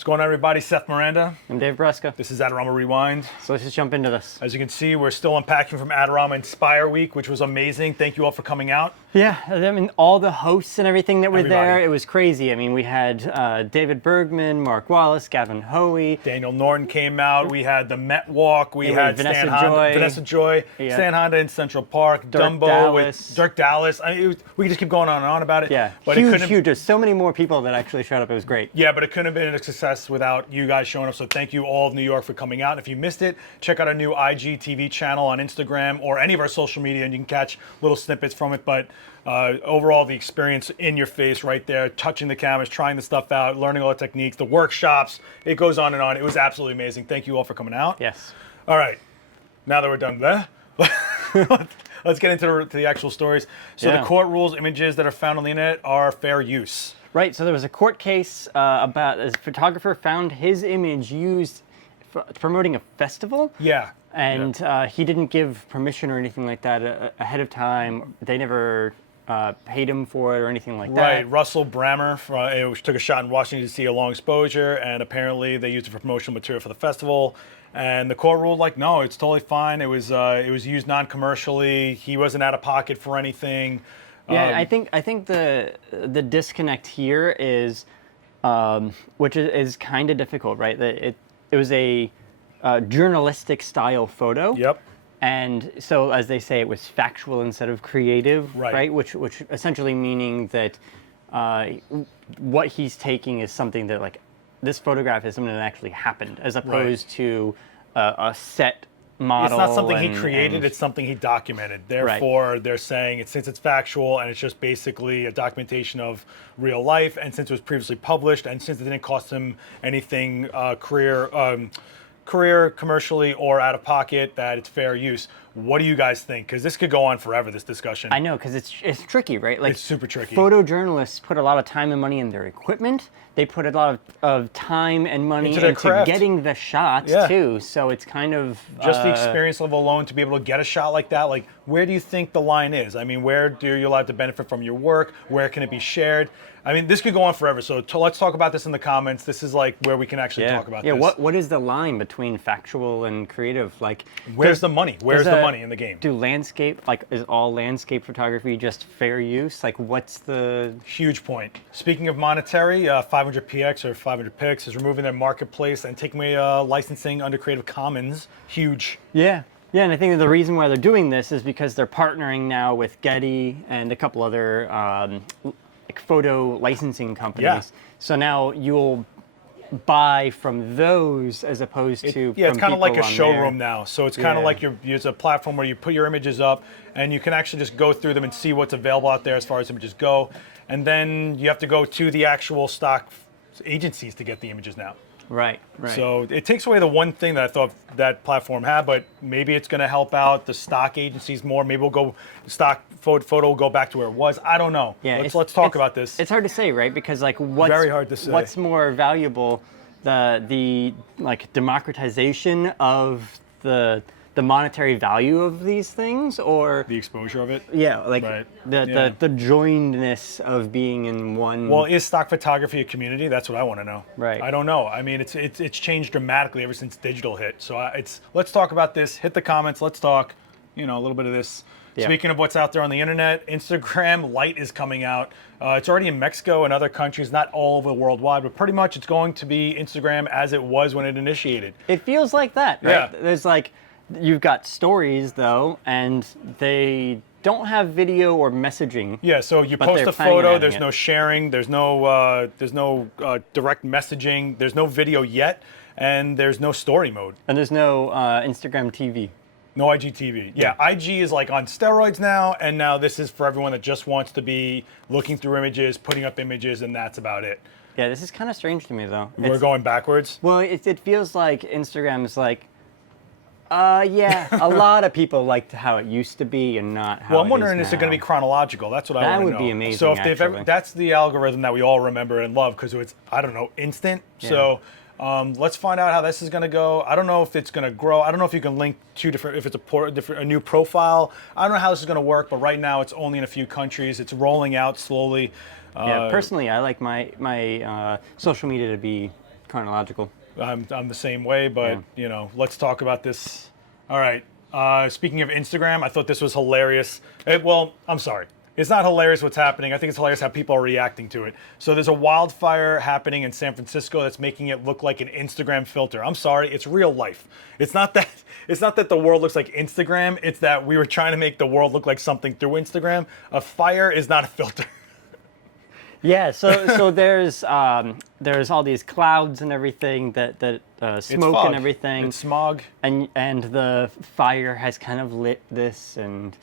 What's going on, everybody? Seth Miranda. I'm Dave Brusca. This is Adorama Rewind. So let's just jump into this. As you can see, we're still unpacking from Adorama Inspire Week, which was amazing. Thank you all for coming out. Yeah, I mean, all the hosts and everything that were there, Everybody. it was crazy. I mean, we had David Bergman, Mark Wallace, Gavin Hoey. Daniel Norton came out. We had the Met Walk. We had Vanessa Vanessa Joy, Yeah. Stan Honda in Central Park, Dirk Dumbo Dallas. with Dirk Dallas. We could just keep going on and on about it. Yeah, but it couldn't huge. There's so many more people that actually showed up. It was great. Yeah, but it couldn't have been a success without you guys showing up. So thank you all of New York for coming out. If you missed it, check out our new IGTV channel on Instagram or any of our social media, and you can catch little snippets from it. But overall, the experience in your face right there, touching the cameras, trying the stuff out, learning all the techniques, the workshops, it goes on and on. It was absolutely amazing. Thank you all for coming out. Yes. All right, now that we're done there, let's get into the actual stories. So Yeah. the court rules images that are found on the internet are fair use. Right, so there was a court case about a photographer found his image used for promoting a festival. Yeah. And he didn't give permission or anything like that ahead of time. They never paid him for it or anything like that. Right, Russell Brammer took a shot in Washington D.C. a long exposure, and apparently they used it for promotional material for the festival. And the court ruled like, no, it's totally fine. It was used non-commercially. He wasn't out of pocket for anything. Yeah, I think the disconnect here is, which is kind of difficult, right? It was a journalistic style photo. Yep. And so, as they say, it was factual instead of creative, Right. right? Which essentially meaning that what he's taking is something that, like, this photograph is something that actually happened, as opposed to a set model. It's not something he created, it's something he documented. Therefore, they're saying since it's factual and it's just basically a documentation of real life, and since it was previously published, and since it didn't cost him anything career, commercially, or out of pocket, that it's fair use. What do you guys think? Because this could go on forever, this discussion. I know, because it's tricky, right? Like, it's super tricky. Photojournalists put a lot of time and money in their equipment. They put a lot of time and money Into their craft. getting the shots, Yeah. too. So it's kind of... Just the experience level alone to be able to get a shot like that, like, where do you think the line is? I mean, where do you allowed to benefit from your work? Where can it be shared? I mean, this could go on forever, so let's talk about this in the comments. This is like where we can actually talk about this. Yeah, what is the line between factual and creative? Like, where's the money? Where's the money in the game? Do landscape, like, is all landscape photography just fair use? Like, what's the... Huge point. Speaking of monetary, 500px or 500pix is removing their marketplace and taking away licensing under Creative Commons. Huge. Yeah. Yeah, and I think that the reason why they're doing this is because they're partnering now with Getty and a couple other like photo licensing companies. Yeah. So now you'll buy from those as opposed to it's kind of like a on showroom there. now. So it's kind of like it's a platform where you put your images up and you can actually just go through them and see what's available out there as far as images go. And then you have to go to the actual stock agencies to get the images now. Right. So it takes away the one thing that I thought that platform had, but maybe it's going to help out the stock agencies more. Maybe we'll go stock photo will go back to where it was. I don't know. Yeah, let's talk about this. It's hard to say, right? Because, like, what's very hard to say. What's more valuable, the like democratization of the monetary value of these things, or the exposure of it? Yeah, like Right. the joinedness of being in one. Well, is stock photography a community? That's what I want to know. Right. I don't know. I mean, it's changed dramatically ever since digital hit. So let's talk about this. Hit the comments. Let's talk. A little bit of this. Yeah. Speaking of what's out there on the internet, Instagram Lite is coming out. It's already in Mexico and other countries, not all over worldwide, but pretty much it's going to be Instagram as it was when it initiated. It feels like that, right? Yeah. There's like, you've got stories though, and they don't have video or messaging. Yeah, so you but post they're a planning on photo, adding there's it. no sharing, there's no direct messaging, there's no video yet, and there's no story mode. And there's no Instagram TV. No IGTV. Yeah, IG is like on steroids now, and now this is for everyone that just wants to be looking through images, putting up images, and that's about it. Yeah, this is kind of strange to me though. We're going backwards? Well, it feels like Instagram is like, yeah, a lot of people liked how it used to be and not how Well, I'm wondering, is it now. going to be chronological? That's what I want to know. That would be amazing, So if they've actually. that's the algorithm that we all remember and love because it's, I don't know, instant. Yeah. So let's find out how this is going to go. I don't know if it's going to grow. I don't know if you can link two different, if it's a new profile. I don't know how this is going to work, but right now it's only in a few countries. It's rolling out slowly. Yeah, personally, I like my social media to be chronological. I'm the same way, but let's talk about this. All right. Speaking of Instagram, I thought this was hilarious. Well, I'm sorry. It's not hilarious what's happening. I think it's hilarious how people are reacting to it. So there's a wildfire happening in San Francisco that's making it look like an Instagram filter. I'm sorry, it's real life. It's not that the world looks like Instagram. It's that we were trying to make the world look like something through Instagram. A fire is not a filter. Yeah, so there's all these clouds and everything that smoke and everything. It's smog. And the fire has kind of lit this, and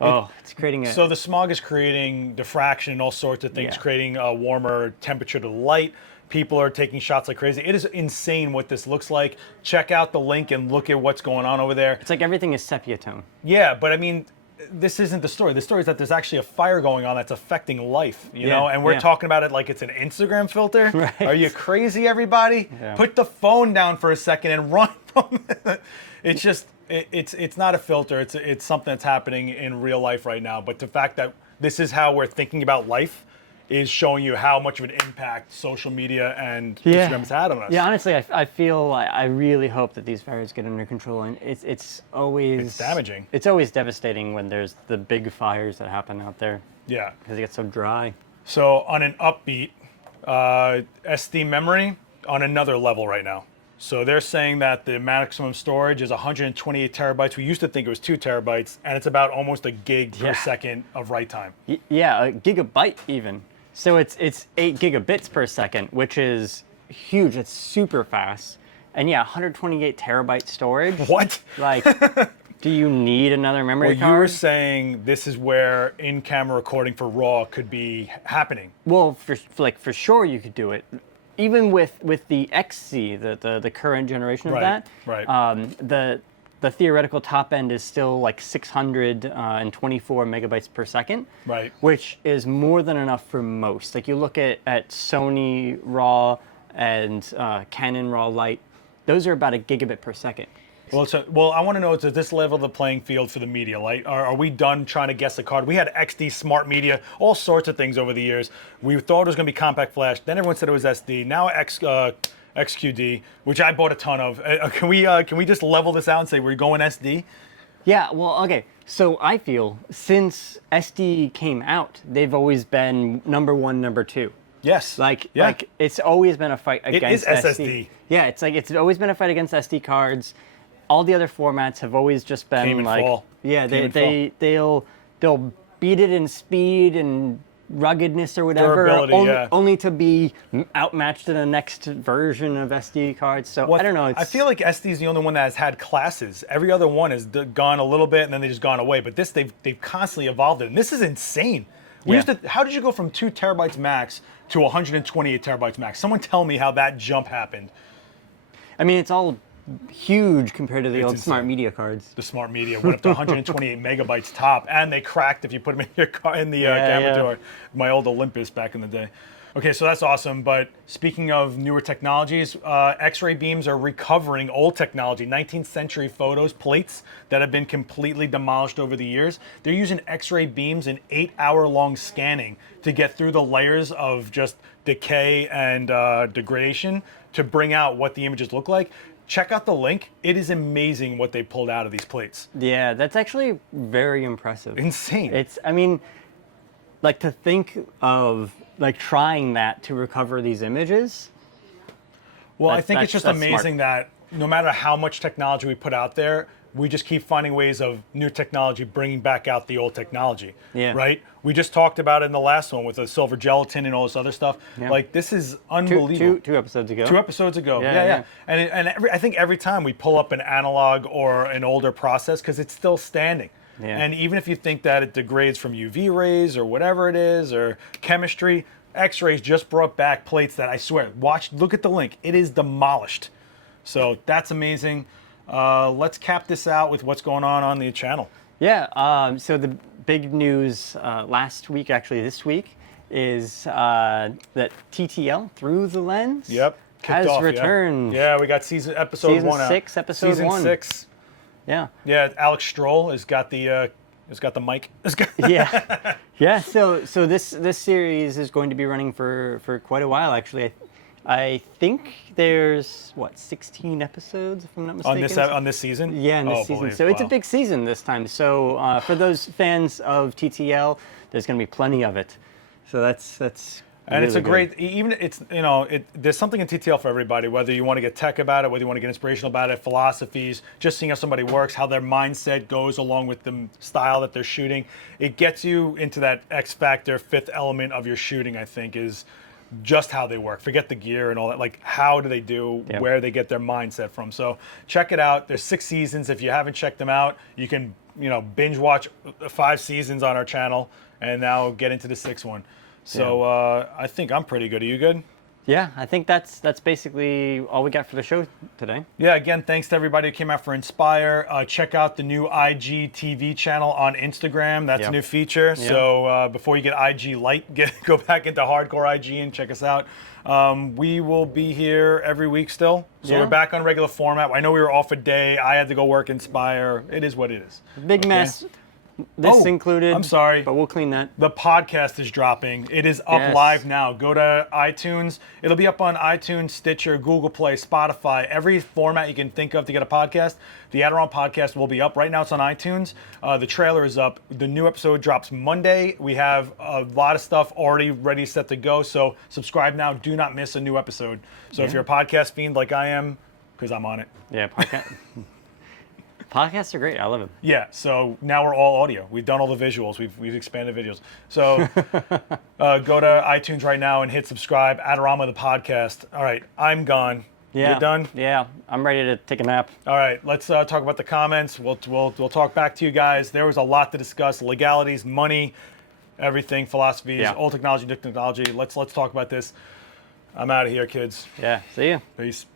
it's creating a... So the smog is creating diffraction and all sorts of things, creating a warmer temperature to the light. People are taking shots like crazy. It is insane what this looks like. Check out the link and look at what's going on over there. It's like everything is sepia tone. Yeah, but I mean, this isn't the story. The story is that there's actually a fire going on that's affecting life, you know? And we're talking about it like it's an Instagram filter. Right. Are you crazy, everybody? Yeah. Put the phone down for a second and run from it. It's just, it's not a filter. It's something that's happening in real life right now. But the fact that this is how we're thinking about life is showing you how much of an impact social media and Instagram has had on us. Yeah, honestly, I really hope that these fires get under control, and it's always damaging. It's always devastating when there's the big fires that happen out there. Yeah, because it gets so dry. So on an upbeat, SD memory on another level right now. So they're saying that the maximum storage is 128 terabytes. We used to think it was 2 terabytes, and it's about almost a gig per second of write time. Yeah, a gigabyte even. So it's 8 gigabits per second, which is huge. It's super fast. And 128 terabyte storage. What? Like, do you need another memory card? You were saying this is where in-camera recording for RAW could be happening. Well, for sure you could do it. Even with the XC, the current generation of that, the theoretical top end is still like 624 megabytes per second, which is more than enough for most. Like you look at Sony RAW and Canon RAW Lite, those are about a gigabit per second. Well, I want to know, does this level the playing field for the media? Like, are we done trying to guess the card? We had XD, Smart Media, all sorts of things over the years. We thought it was going to be Compact Flash. Then everyone said it was SD. Now XQD, which I bought a ton of. Can we just level this out and say we're going SD? Yeah, well, okay. So I feel since SD came out, they've always been number one, number two. Yes. Like it's always been a fight against SD. It is SSD. Yeah, it's always been a fight against SD cards. All the other formats have always just been Came and fall. Yeah, they'll beat it in speed and ruggedness or whatever, only to be outmatched in the next version of SD cards. So I don't know. I feel like SD is the only one that has had classes. Every other one has gone a little bit and then they just gone away. But this, they've constantly evolved it, and this is insane. How did you go from 2 terabytes max to 128 terabytes max? Someone tell me how that jump happened. I mean, it's all huge compared to the old Smart Media cards. The Smart Media went up to 128 megabytes top, and they cracked if you put them in your car in the camera door. My old Olympus back in the day. Okay, so that's awesome. But speaking of newer technologies, X-ray beams are recovering old technology, 19th century photos, plates that have been completely demolished over the years. They're using X-ray beams in 8-hour-long scanning to get through the layers of just decay and degradation to bring out what the images look like. Check out the link. It is amazing what they pulled out of these plates. Yeah, that's actually very impressive. Insane. I mean, like to think of like trying that to recover these images. Well, I think it's just amazing that no matter how much technology we put out there, we just keep finding ways of new technology bringing back out the old technology. Yeah. Right? We just talked about it in the last one with the silver gelatin and all this other stuff. Yeah. Like, this is unbelievable. Two episodes ago. 2 episodes ago. Yeah. And I think every time we pull up an analog or an older process, because it's still standing. Yeah. And even if you think that it degrades from UV rays or whatever it is, or chemistry, X-rays just brought back plates that I swear, look at the link. It is demolished. So that's amazing. Let's cap this out with what's going on the channel. Yeah, so the big news last week, actually this week, is that TTL, Through the Lens, has returned. Yeah, we got episode 1 out. Season 1. 6. Yeah. Yeah, Alex Stroll has got the mic. Yeah. So this series is going to be running for quite a while, actually. I think there's 16 episodes, if I'm not mistaken. On this season? Yeah, in this season. So it's a big season this time. So for those fans of TTL, there's going to be plenty of it. So that's. And really it's a great, even there's something in TTL for everybody, whether you want to get tech about it, whether you want to get inspirational about it, philosophies, just seeing how somebody works, how their mindset goes along with the style that they're shooting. It gets you into that X factor, fifth element of your shooting, I think, is just how they work. Forget the gear and all that. Like, how do they do, where they get their mindset from. So check it out. There's 6 seasons. If you haven't checked them out, you can, binge watch 5 seasons on our channel and now get into the 6th one. So I think I'm pretty good. Are you good? Yeah, I think that's basically all we got for the show today. Yeah, again, thanks to everybody who came out for Inspire. Check out the new IGTV channel on Instagram. That's a new feature. Yeah. So before you get IG Lite, go back into hardcore IG and check us out. We will be here every week still. So we're back on regular format. I know we were off a day. I had to go work Inspire. It is what it is. Big mess. This included. I'm sorry. But we'll clean that. The podcast is dropping. It is up live now. Go to iTunes. It'll be up on iTunes, Stitcher, Google Play, Spotify, every format you can think of to get a podcast. The Adorama Podcast will be up. Right now it's on iTunes. The trailer is up. The new episode drops Monday. We have a lot of stuff already ready, set to go. So subscribe now. Do not miss a new episode. So if you're a podcast fiend like I am, because I'm on it. Yeah, podcast. Podcasts are great. I love them. Yeah, so now we're all audio. We've done all the visuals. We've expanded videos. So go to iTunes right now and hit subscribe. Adorama the podcast. All right, I'm gone. Yeah. You're done? Yeah, I'm ready to take a nap. All right, let's talk about the comments. We'll talk back to you guys. There was a lot to discuss: legalities, money, everything, philosophies, old technology, new technology. Let's talk about this. I'm out of here, kids. Yeah, see ya. Peace.